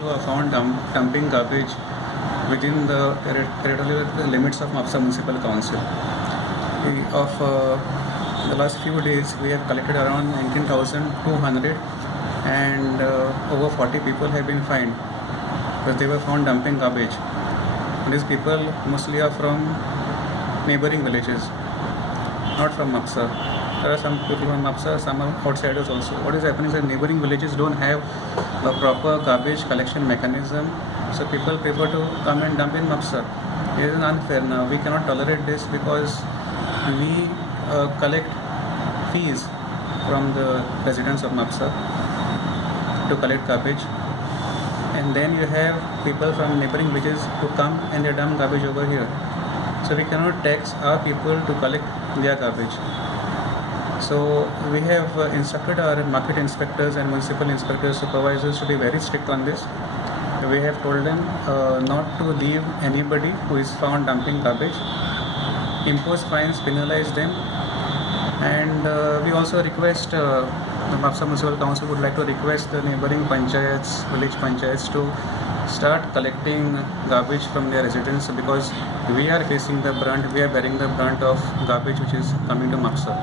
who are found dumping garbage within the territorial limits of Mapusa Municipal Council. Of the last few days, we have collected around 19,200 and over 40 people have been fined because they were found dumping garbage. These people mostly are from neighboring villages, not from Mapusa. There are some people from Mapusa, some outsiders also. What is happening is that neighboring villages don't have a proper garbage collection mechanism, so people prefer to come and dump in Mapusa. It is unfair now. We cannot tolerate this because we collect fees from the residents of Mapusa to collect garbage, and then you have people from neighboring villages who come and they dump garbage over here. So we cannot tax our people to collect their garbage. So we have instructed our market inspectors and municipal inspectors, supervisors to be very strict on this. We have told them not to leave anybody who is found dumping garbage, impose fines, penalize them, and we also request the Mapusa Municipal Council would like to request the neighboring panchayats, village panchayats to start collecting garbage from their residents, because we are facing the brunt, we are bearing the brunt of garbage which is coming to Mapusa.